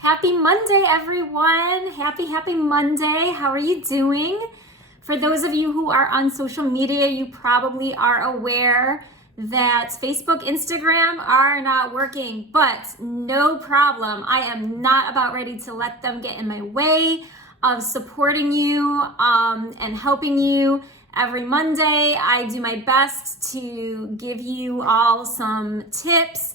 Happy Monday, everyone. Happy Monday. How are you doing? For those of you who are on social media, you probably are aware that Facebook, Instagram are not working, but no problem. I am not about ready to let them get in my way of supporting you and helping you. Every Monday, I do my best to give you all some tips.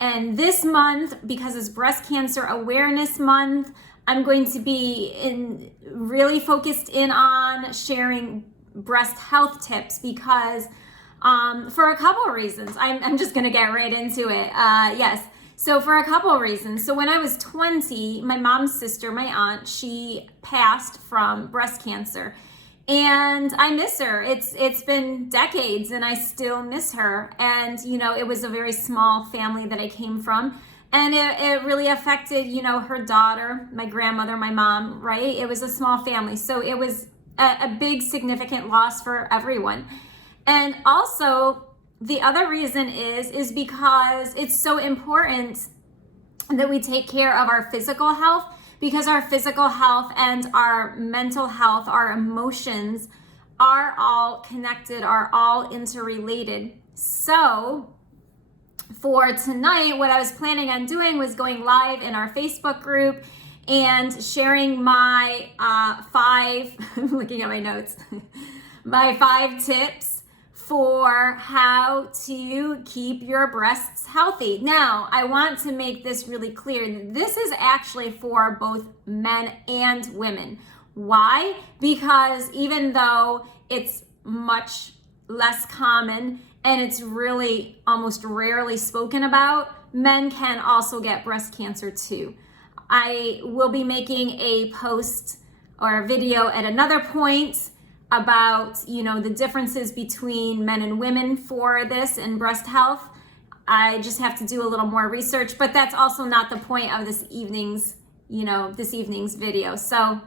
And this month, because it's Breast Cancer Awareness Month, I'm going to be really focused in on sharing breast health tips because for a couple of reasons. I'm just going to get right into it. Yes. So for a couple of reasons. So when I was 20, my mom's sister, my aunt, she passed from breast cancer. And I miss her. It's been decades and I still miss her. And, it was a very small family that I came from. And it really affected, her daughter, my grandmother, my mom, right? It was a small family. So it was a big significant loss for everyone. And also the other reason is because it's so important that we take care of our physical health, because our physical health and our mental health, our emotions are all connected, are all interrelated. So for tonight, what I was planning on doing was going live in our Facebook group and sharing my I'm looking at my notes, my 5 tips for how to keep your breasts healthy. Now, I want to make this really clear. This is actually for both men and women. Why? Because even though it's much less common and it's really almost rarely spoken about, men can also get breast cancer too. I will be making a post or a video at another point about, the differences between men and women for this and breast health. I just have to do a little more research, but that's also not the point of this evening's video. So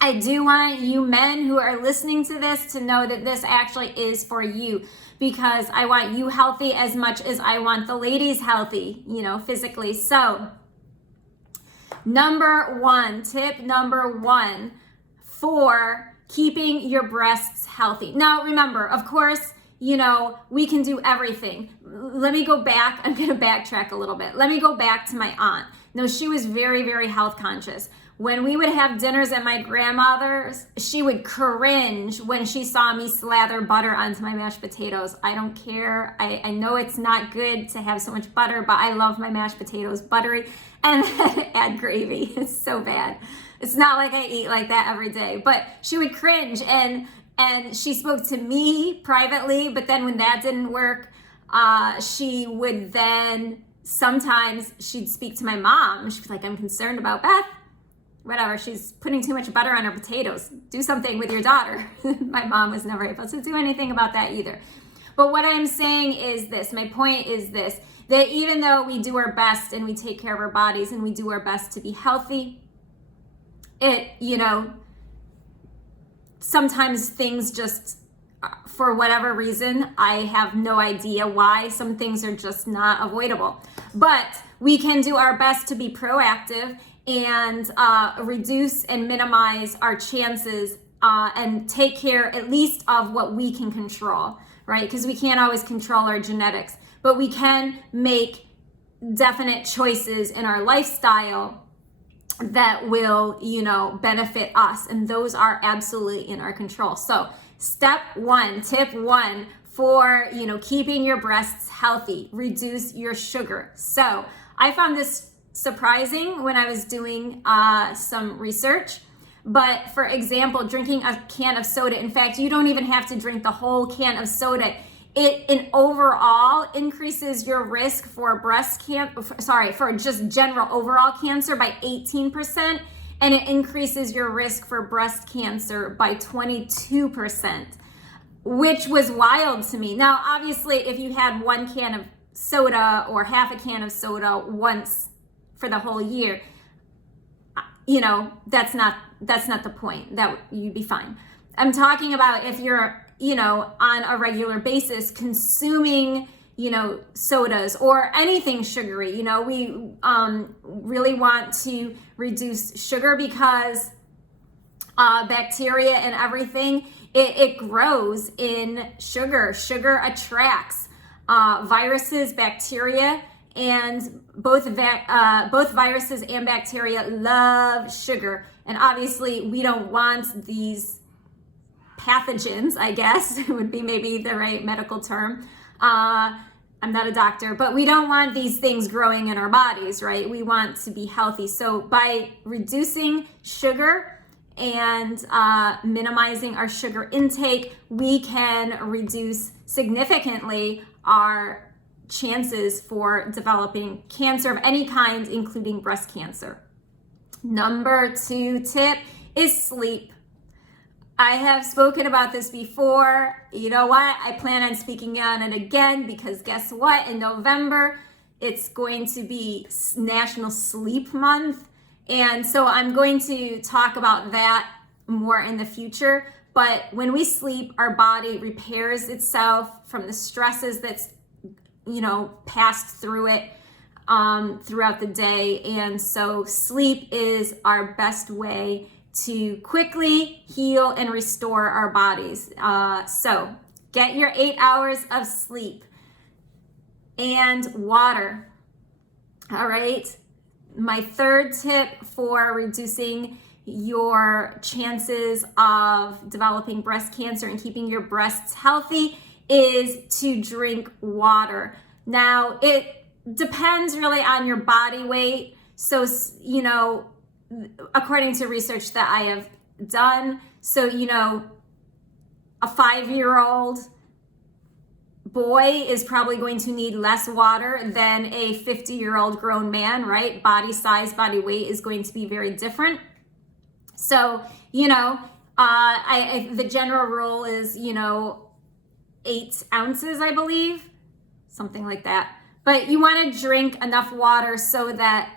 I do want you men who are listening to this to know that this actually is for you, because I want you healthy as much as I want the ladies healthy, physically. So tip number one for keeping your breasts healthy. Now, remember, of course, we can do everything. Let me go back. I'm going to backtrack a little bit. Let me go back to my aunt. No, she was very, very health conscious. When we would have dinners at my grandmother's, she would cringe when she saw me slather butter onto my mashed potatoes. I don't care. I know it's not good to have so much butter, but I love my mashed potatoes buttery, and then add gravy. It's so bad. It's not like I eat like that every day, but she would cringe, and she spoke to me privately, but then when that didn't work, she would then sometimes she'd speak to my mom. She'd be like, I'm concerned about Beth. Whatever, she's putting too much butter on her potatoes. Do something with your daughter. My mom was never able to do anything about that either. But what I'm saying is this, my point is this, that even though we do our best and we take care of our bodies and we do our best to be healthy, sometimes things just, for whatever reason, I have no idea why, some things are just not avoidable. But we can do our best to be proactive and reduce and minimize our chances and take care at least of what we can control, right? Because we can't always control our genetics, but we can make definite choices in our lifestyle that will, benefit us. And those are absolutely in our control. So tip one for, keeping your breasts healthy, reduce your sugar. So I found this surprising when I was doing some research. But for example, drinking a can of soda, in fact, you don't even have to drink the whole can of soda. It overall increases your risk for for just general overall cancer by 18%, and it increases your risk for breast cancer by 22%, which was wild to me. Now, obviously, if you had 1 can of soda or half a can of soda once for the whole year, that's not the point. That you'd be fine. I'm talking about if you're, on a regular basis consuming, sodas or anything sugary. We really want to reduce sugar because bacteria and everything, it grows in sugar. Sugar attracts viruses, bacteria, and both viruses and bacteria love sugar. And obviously we don't want these pathogens, I guess would be maybe the right medical term. I'm not a doctor, but we don't want these things growing in our bodies, right? We want to be healthy. So by reducing sugar and minimizing our sugar intake, we can reduce significantly our chances for developing cancer of any kind, including breast cancer. Number 2 tip is sleep. I have spoken about this before. You know what? I plan on speaking on it again because guess what? In November, it's going to be National Sleep Month. And so I'm going to talk about that more in the future. But when we sleep, our body repairs itself from the stresses that's, passed through it throughout the day. And so sleep is our best way to quickly heal and restore our bodies. So get your 8 hours of sleep and water. All right. My 3rd tip for reducing your chances of developing breast cancer and keeping your breasts healthy is to drink water. Now, it depends really on your body weight. So, according to research that I have done, so, a 5-year-old boy is probably going to need less water than a 50-year-old grown man, right? Body size, body weight is going to be very different. So, the general rule is, 8 ounces, I believe, something like that. But you want to drink enough water so that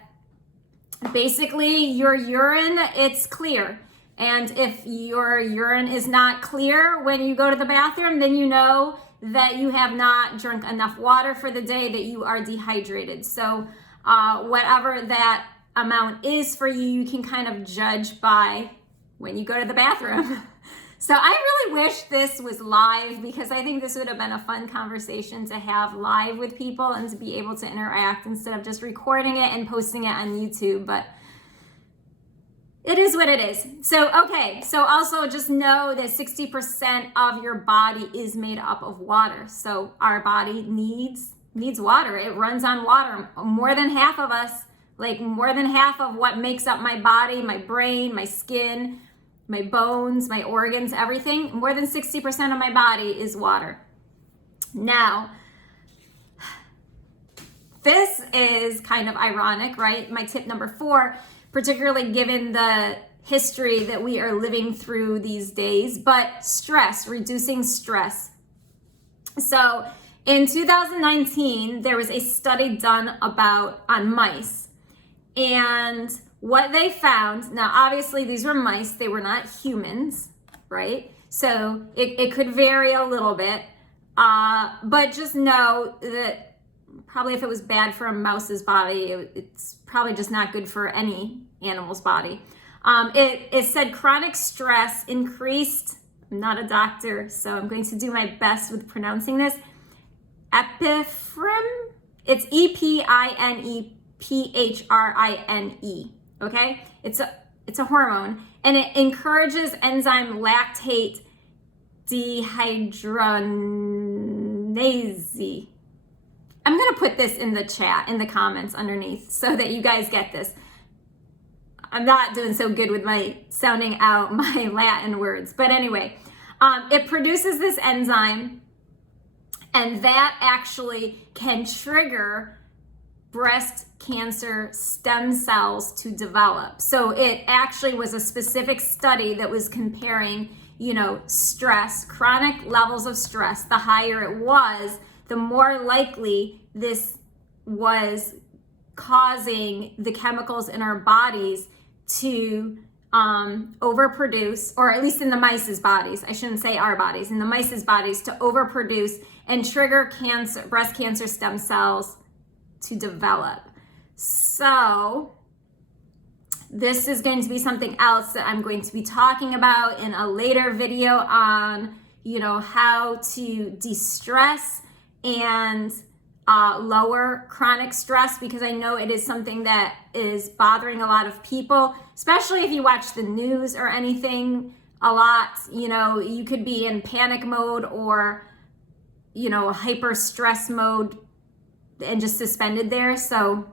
basically your urine, it's clear. And if your urine is not clear when you go to the bathroom, then you know that you have not drunk enough water for the day, that you are dehydrated. So whatever that amount is for you, you can kind of judge by when you go to the bathroom. So I really wish this was live because I think this would have been a fun conversation to have live with people and to be able to interact instead of just recording it and posting it on YouTube. But it is what it is. So, okay. So also just know that 60% of your body is made up of water. So our body needs water. It runs on water. More than half of us, like more than half of what makes up my body, my brain, my skin, my bones, my organs, everything, more than 60% of my body is water. Now, this is kind of ironic, right? My tip number 4, particularly given the history that we are living through these days, but stress, reducing stress. So in 2019, there was a study done on mice. And what they found, now obviously these were mice, they were not humans, right? So it could vary a little bit, but just know that probably if it was bad for a mouse's body, it's probably just not good for any animal's body. It said chronic stress increased, I'm not a doctor, so I'm going to do my best with pronouncing this, epinephrine, it's epinephrine. Okay, it's a hormone, and it encourages enzyme lactate dehydrogenase. I'm gonna put this in the chat, in the comments underneath, so that you guys get this. I'm not doing so good with my sounding out my Latin words, but anyway, it produces this enzyme, and that actually can trigger breast cancer stem cells to develop. So it actually was a specific study that was comparing, stress, chronic levels of stress. The higher it was, the more likely this was causing the chemicals in our bodies to overproduce, or at least in the mice's bodies, I shouldn't say our bodies, in the mice's bodies to overproduce and trigger breast cancer stem cells to develop. So this is going to be something else that I'm going to be talking about in a later video on, how to de-stress and lower chronic stress, because I know it is something that is bothering a lot of people, especially if you watch the news or anything a lot. You could be in panic mode or, hyper stress mode and just suspended there. So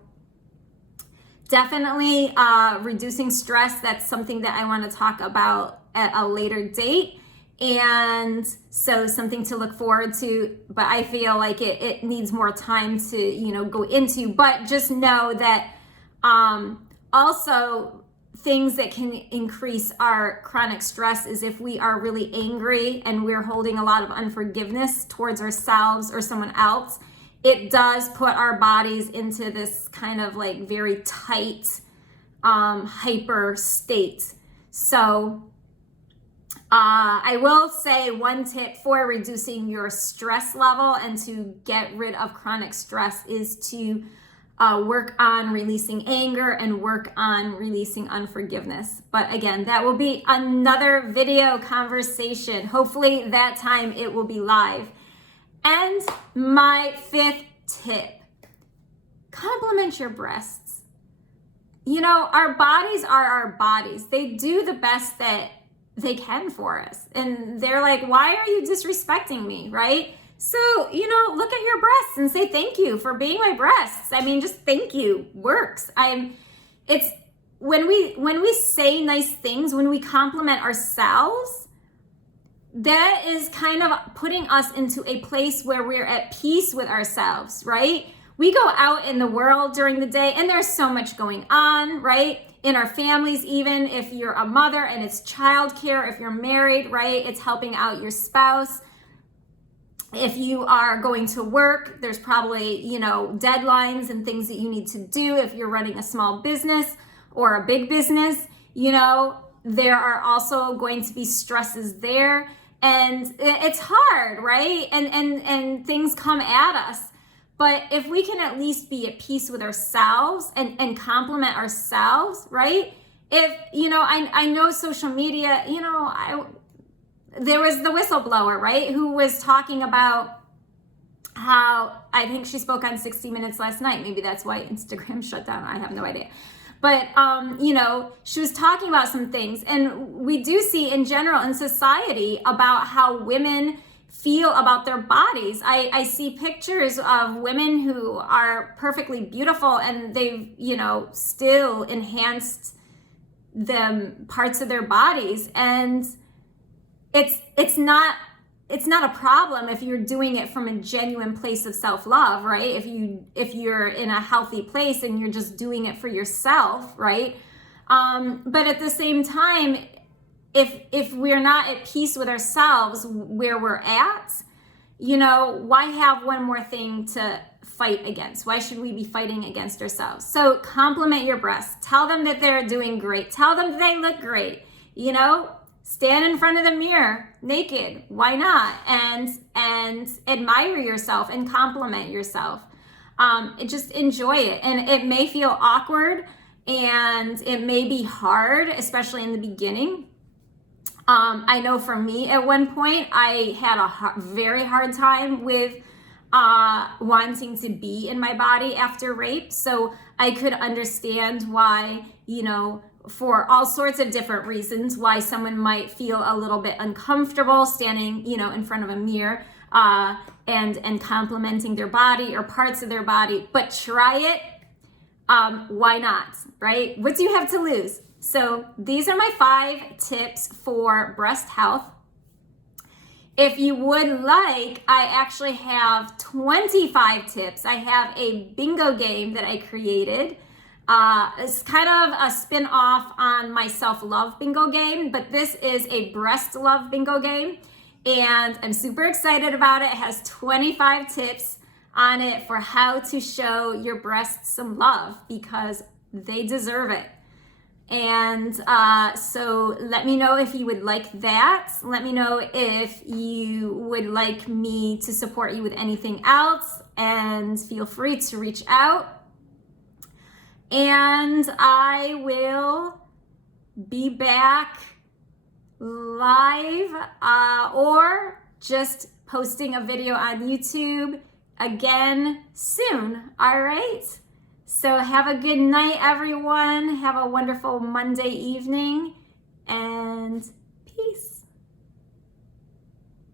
definitely reducing stress, that's something that I want to talk about at a later date. And so something to look forward to, but I feel like it needs more time to, go into. But just know that also things that can increase our chronic stress is if we are really angry and we're holding a lot of unforgiveness towards ourselves or someone else. It does put our bodies into this kind of like very tight, hyper state. So I will say one tip for reducing your stress level and to get rid of chronic stress is to work on releasing anger and work on releasing unforgiveness. But again, that will be another video conversation. Hopefully that time it will be live. And my 5th tip, compliment your breasts. Our bodies are our bodies. They do the best that they can for us. And they're like, why are you disrespecting me, right? So, look at your breasts and say thank you for being my breasts. I mean, just thank you works. It's when we say nice things, when we compliment ourselves, that is kind of putting us into a place where we're at peace with ourselves, right? We go out in the world during the day and there's so much going on, right? In our families, even if you're a mother and it's childcare, if you're married, right? It's helping out your spouse. If you are going to work, there's probably, deadlines and things that you need to do. If you're running a small business or a big business, there are also going to be stresses there. And it's hard, right? And things come at us. But if we can at least be at peace with ourselves and compliment ourselves, right? If, I know social media, there was the whistleblower, right? Who was talking about how, I think she spoke on 60 Minutes last night. Maybe that's why Instagram shut down. I have no idea. But, she was talking about some things, and we do see in general in society about how women feel about their bodies. I see pictures of women who are perfectly beautiful and they've, still enhanced them parts of their bodies. And it's not a problem if you're doing it from a genuine place of self-love, right? If you're in a healthy place and you're just doing it for yourself, right? But at the same time, if we're not at peace with ourselves where we're at, why have one more thing to fight against? Why should we be fighting against ourselves? So compliment your breasts. Tell them that they're doing great. Tell them that they look great. Stand in front of the mirror naked. Why not? And admire yourself and compliment yourself. Just enjoy it. And it may feel awkward and it may be hard, especially in the beginning. I know for me at one point, I had a very hard time with wanting to be in my body after rape. So I could understand why, for all sorts of different reasons, why someone might feel a little bit uncomfortable standing, in front of a mirror and complimenting their body or parts of their body. But try it. Why not, right? What do you have to lose? So these are my 5 tips for breast health. If you would like, I actually have 25 tips. I have a bingo game that I created. It's kind of a spin-off on my self-love bingo game, but this is a breast love bingo game. And I'm super excited about it. It has 25 tips on it for how to show your breasts some love because they deserve it. And so let me know if you would like that. Let me know if you would like me to support you with anything else, and feel free to reach out. And I will be back live or just posting a video on YouTube again soon. All right? So have a good night, everyone. Have a wonderful Monday evening, and peace.